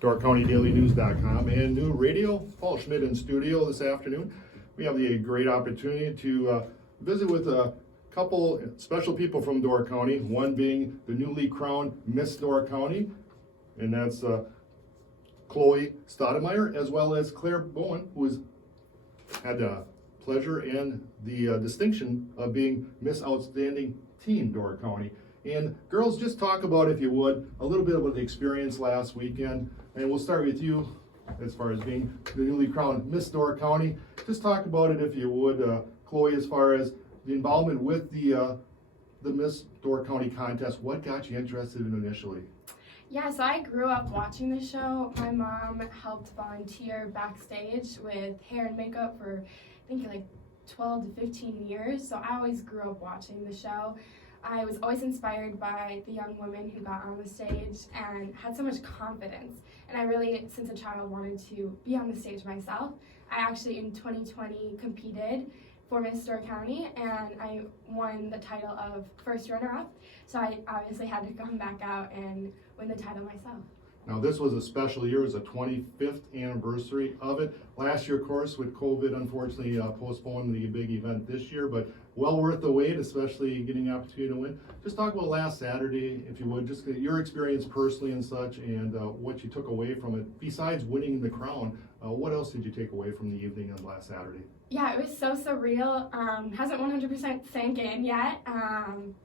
DoorCountyDailyNews.com and New Radio. Paul Schmidt in studio this afternoon. We have the great opportunity to visit with a couple special people from Door County, one being the newly crowned Miss Door County, and that's Chloe Staudenmaier, as well as Claire Bohn, who has had the pleasure and the distinction of being Miss Outstanding Teen Door County. And girls, just talk about, if you would, a little bit about the experience last weekend. And we'll start with you as far as being the newly crowned Miss Door County. Just talk about it, if you would, Chloe, as far as the involvement with the Miss Door County contest. What got you interested in initially? Yeah, so I grew up watching the show. My mom helped volunteer backstage with hair and makeup for, I think, like 12 to 15 years. So I always grew up watching the show. I was always inspired by the young women who got on the stage and had so much confidence. And I really, since a child, wanted to be on the stage myself. I actually, in 2020, competed for Miss Door County, and I won the title of first runner-up. So I obviously had to come back out and win the title myself. Now, this was a special year. It was a 25th anniversary of it. Last year, of course, with COVID, unfortunately, postponed the big event this year, but well worth the wait, especially getting the opportunity to win. Just talk about last Saturday, if you would, just your experience personally and such, and what you took away from it. Besides winning the crown, what else did you take away from the evening of last Saturday? Yeah, it was so surreal. Hasn't 100% sank in yet,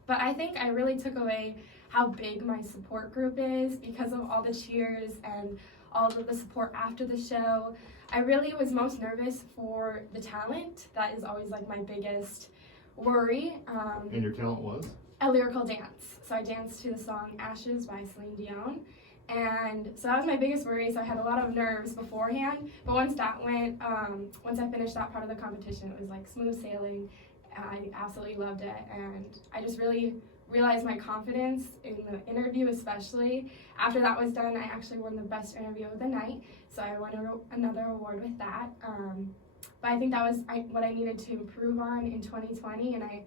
but I think I really took away how big my support group is because of all the cheers and all of the support after the show. I really was most nervous for the talent. That is always like my biggest worry. And your talent was? A lyrical dance. So I danced to the song Ashes by Celine Dion. And so that was my biggest worry, so I had a lot of nerves beforehand. But once that went, once I finished that part of the competition, it was like smooth sailing. I absolutely loved it, and I just really realized my confidence in the interview, especially. After that was done, I actually won the best interview of the night, so I won another award with that. But I think that was what I needed to improve on in 2020, and I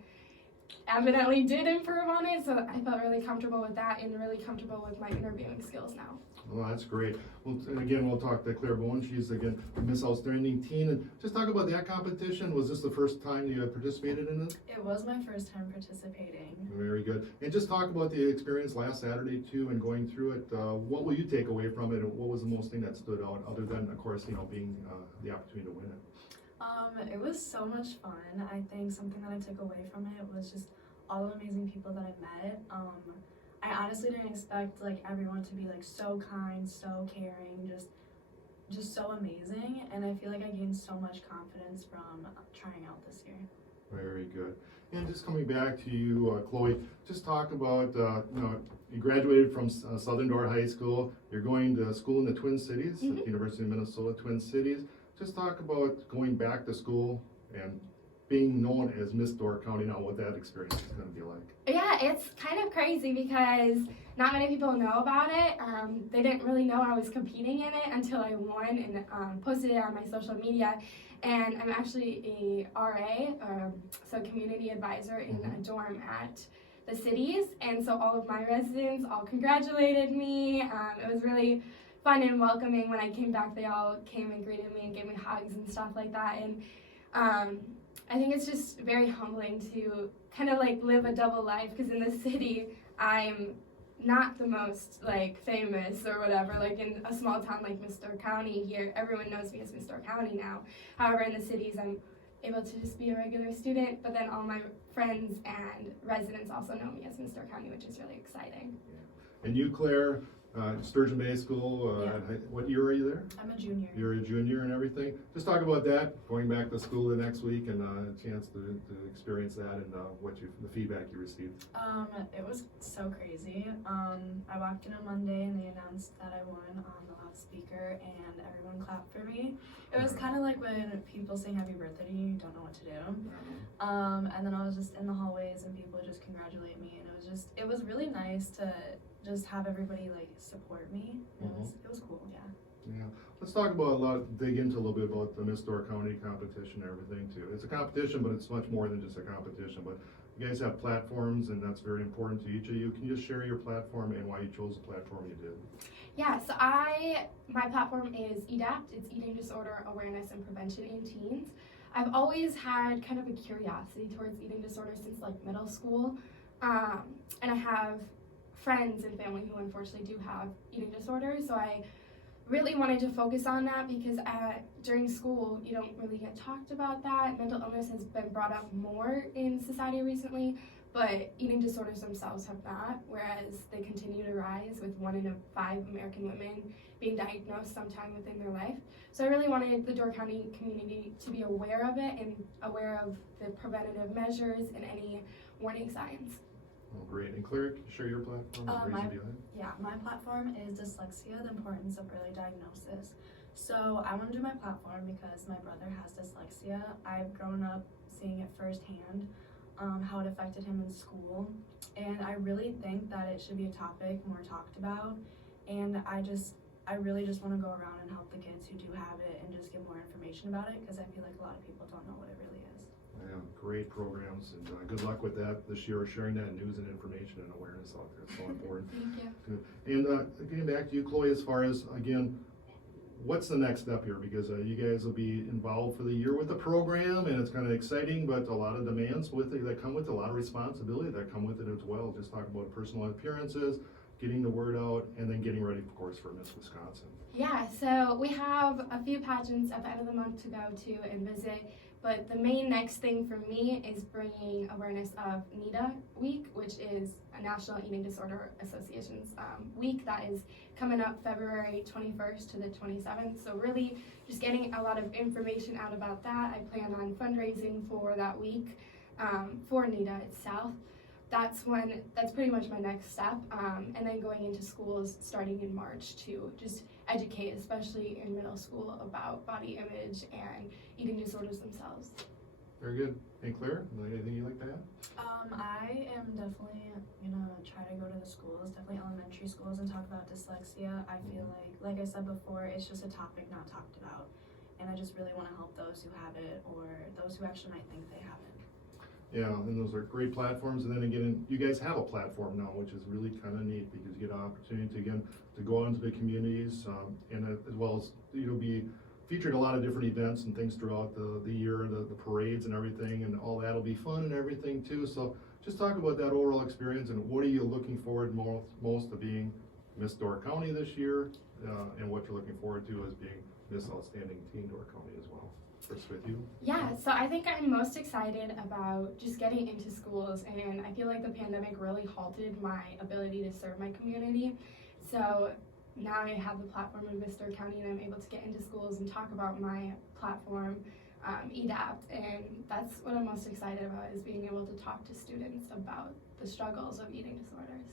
evidently did improve on it, so I felt really comfortable with that and really comfortable with my interviewing skills now. Well, that's great. Well, and again, we'll talk to Claire Bohn. She's, again, Miss Outstanding Teen. And just talk about that competition. Was this the first time you had participated in it? It was my first time participating. Very good. And just talk about the experience last Saturday, too, and going through it. What will you take away from it, and what was the most thing that stood out, other than, of course, being the opportunity to win it? It was so much fun. I think something that I took away from it was just all the amazing people that I met. I honestly didn't expect everyone to be so kind, so caring, just so amazing, and I feel like I gained so much confidence from trying out this year. Very good. And just coming back to you, Chloe, just talk about, you graduated from Southern Door High School. You're going to school in the Twin Cities, at the University of Minnesota Twin Cities. Just talk about going back to school and being known as Miss Door County now, what that experience is going to be like. Yeah, it's kind of crazy because not many people know about it. They didn't really know I was competing in it until I won and posted it on my social media. And I'm actually a RA, so community advisor in a dorm at the cities. And so all of my residents all congratulated me. It was really fun and welcoming. When I came back, they all came and greeted me and gave me hugs and stuff like that. And I think it's just very humbling to kind of live a double life, because in the city I'm not the most famous or whatever. In a small town like Miss Door County here, everyone knows me as Miss Door County now. However, in the cities I'm able to just be a regular student, but then all my friends and residents also know me as Miss Door County, which is really exciting. Yeah. And you, Claire, Sturgeon Bay School, Yeah. What year are you there? I'm a junior. You're a junior and everything. Just talk about that, going back to school the next week, and a chance to experience that, and the feedback you received. It was so crazy. I walked in on Monday and they announced that I won on the loudspeaker, and everyone clapped for me. It was kind of like when people sing happy birthday to you, you don't know what to do. And then I was just in the hallways and people would just congratulate me, and it was really nice to just have everybody support me. It was cool, yeah. Yeah. Let's talk about dig into a little bit about the Miss Door County competition and everything too. It's a competition, but it's much more than just a competition. But you guys have platforms, and that's very important to each of you. Can you just share your platform and why you chose the platform you did? Yeah, so my platform is EDAPT. It's Eating Disorder Awareness and Prevention in Teens. I've always had kind of a curiosity towards eating disorders since like middle school, and I have friends and family who unfortunately do have eating disorders. So I really wanted to focus on that because during school you don't really get talked about that. Mental illness has been brought up more in society recently, but eating disorders themselves have not, whereas they continue to rise with 1 in 5 American women being diagnosed sometime within their life. So I really wanted the Door County community to be aware of it and aware of the preventative measures and any warning signs. Oh, great. And Claire, can you share your platform? My platform is Dyslexia, the importance of early diagnosis. So I want to do my platform because my brother has dyslexia. I've grown up seeing it firsthand, how it affected him in school. And I really think that it should be a topic more talked about. And I really just want to go around and help the kids who do have it and just give more information about it because I feel like a lot of people don't know what it really is. Yeah, great programs, and good luck with that this year, sharing that news and information and awareness out there. It's so important. Thank you. Good. And getting back to you, Chloe, as far as, again, what's the next step here? Because you guys will be involved for the year with the program, and it's kind of exciting, but a lot of demands with it that come with it, a lot of responsibility that come with it as well. Just talk about personal appearances, getting the word out, and then getting ready, of course, for Miss Wisconsin. Yeah, so we have a few pageants at the end of the month to go to and visit, but the main next thing for me is bringing awareness of NEDA Week, which is a National Eating Disorder Association's week that is coming up February 21st to the 27th. So really just getting a lot of information out about that. I plan on fundraising for that week for NEDA itself. That's pretty much my next step, and then going into schools starting in March to just educate, especially in middle school, about body image and eating disorders themselves. Very good. And Claire, anything you'd like to add? I am definitely gonna try to go to the schools, definitely elementary schools, and talk about dyslexia. I feel like I said before, it's just a topic not talked about, and I just really want to help those who have it or those who actually might think they have it. Yeah, and those are great platforms. And then again, you guys have a platform now, which is really kind of neat because you get an opportunity to, again, to go out into the communities and as well as, be featured a lot of different events and things throughout the year, the parades and everything, and all that'll be fun and everything too. So just talk about that overall experience and what are you looking forward most to being Miss Door County this year, and what you're looking forward to as being Miss Outstanding Teen Door County as well. First with you. Yeah, so I think I'm most excited about just getting into schools, and I feel like the pandemic really halted my ability to serve my community. So now I have the platform in Door County and I'm able to get into schools and talk about my platform, EDAPT, and that's what I'm most excited about, is being able to talk to students about the struggles of eating disorders.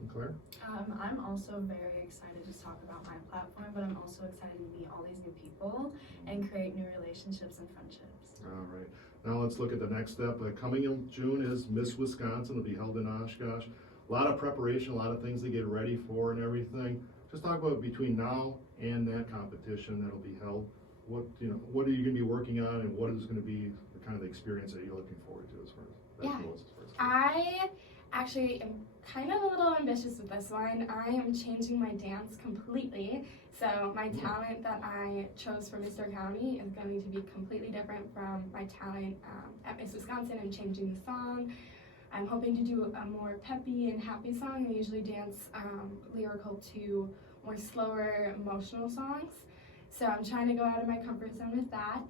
And Claire? I'm also very excited to talk about my platform, but I'm also excited to meet all these new people and create new relationships and friendships. All right. Now let's look at the next step. Coming in June is Miss Wisconsin. It'll be held in Oshkosh. A lot of preparation, a lot of things to get ready for and everything. Just talk about between now and that competition that'll be held. What are you going to be working on, and what is going to be the kind of experience that you're looking forward to as far as that goes? I actually am kind of a little ambitious with this one. I am changing my dance completely. So my talent that I chose for Miss Door County is going to be completely different from my talent at Miss Wisconsin. I'm changing the song. I'm hoping to do a more peppy and happy song. I usually dance lyrical to more slower, emotional songs. So I'm trying to go out of my comfort zone with that.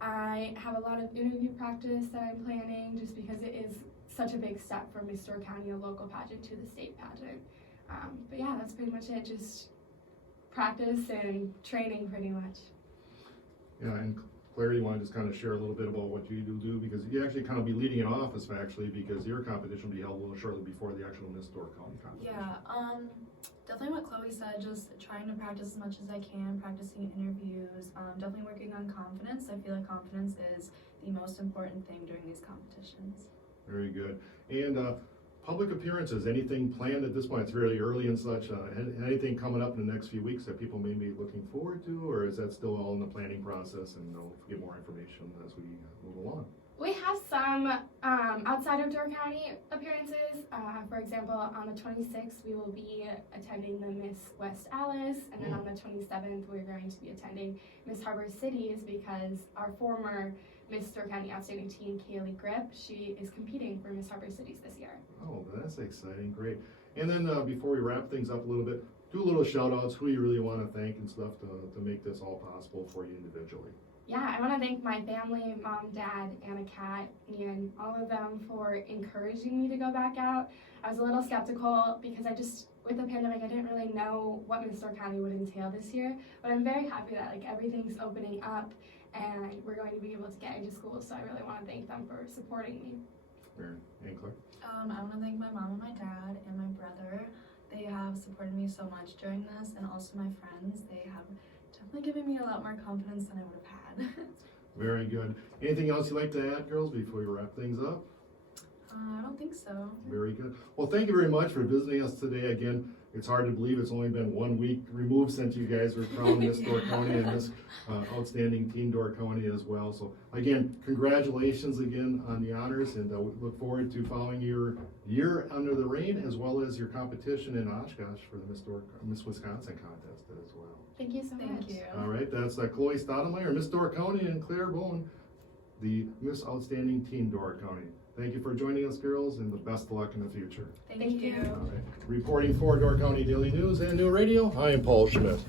I have a lot of interview practice that I'm planning just because it is such a big step for Miss Door County, a local pageant, to the state pageant. But yeah, that's pretty much it. Just practice and training pretty much. Yeah, and Claire, you want to just kind of share a little bit about what you do, because you actually kind of be leading it off actually, because your competition will be held a little shortly before the actual Miss Door County competition. Yeah, definitely what Chloe said, just trying to practice as much as I can, practicing interviews, definitely working on confidence. I feel like confidence is the most important thing during these competitions. Very good. And public appearances, anything planned at this point? It's very early and such. Anything coming up in the next few weeks that people may be looking forward to, or is that still all in the planning process and we'll get more information as we move along? We have some outside of Door County appearances. For example, on the 26th, we will be attending the Miss West Alice, and then on the 27th, we're going to be attending Miss Harbor Cities because our former Miss Door County Outstanding Teen, Kaylee Grip, she is competing for Miss Harbor Cities this year. Oh, that's exciting, great. And then before we wrap things up a little bit, do a little shout outs, who you really want to thank and stuff to make this all possible for you individually. Yeah, I want to thank my family, mom, dad, Anna, Kat, and all of them for encouraging me to go back out. I was a little skeptical because with the pandemic, I didn't really know what Miss Door County would entail this year, but I'm very happy that everything's opening up and we're going to be able to get into school, so I really want to thank them for supporting me. Mary and Claire. I want to thank my mom and my dad and my brother. They have supported me so much during this, and also my friends. They have definitely given me a lot more confidence than I would have had. Very good. Anything else you'd like to add, girls, before we wrap things up? I don't think so. Very good. Well, thank you very much for visiting us today. Again, it's hard to believe it's only been 1 week removed since you guys were crowned Miss Door County and Miss Outstanding Teen Door County as well. So again, congratulations again on the honors, and we look forward to following your year under the rain as well as your competition in Oshkosh for the Miss Wisconsin contest as well. Thank you so much. Thank you. All right, that's Chloe Staudenmaier, Miss Door County, and Claire Bohn, the Miss Outstanding Teen Door County. Thank you for joining us, girls, and the best of luck in the future. Thank you. All right. Reporting for Door County Daily News and New Radio, I am Paul Schmidt.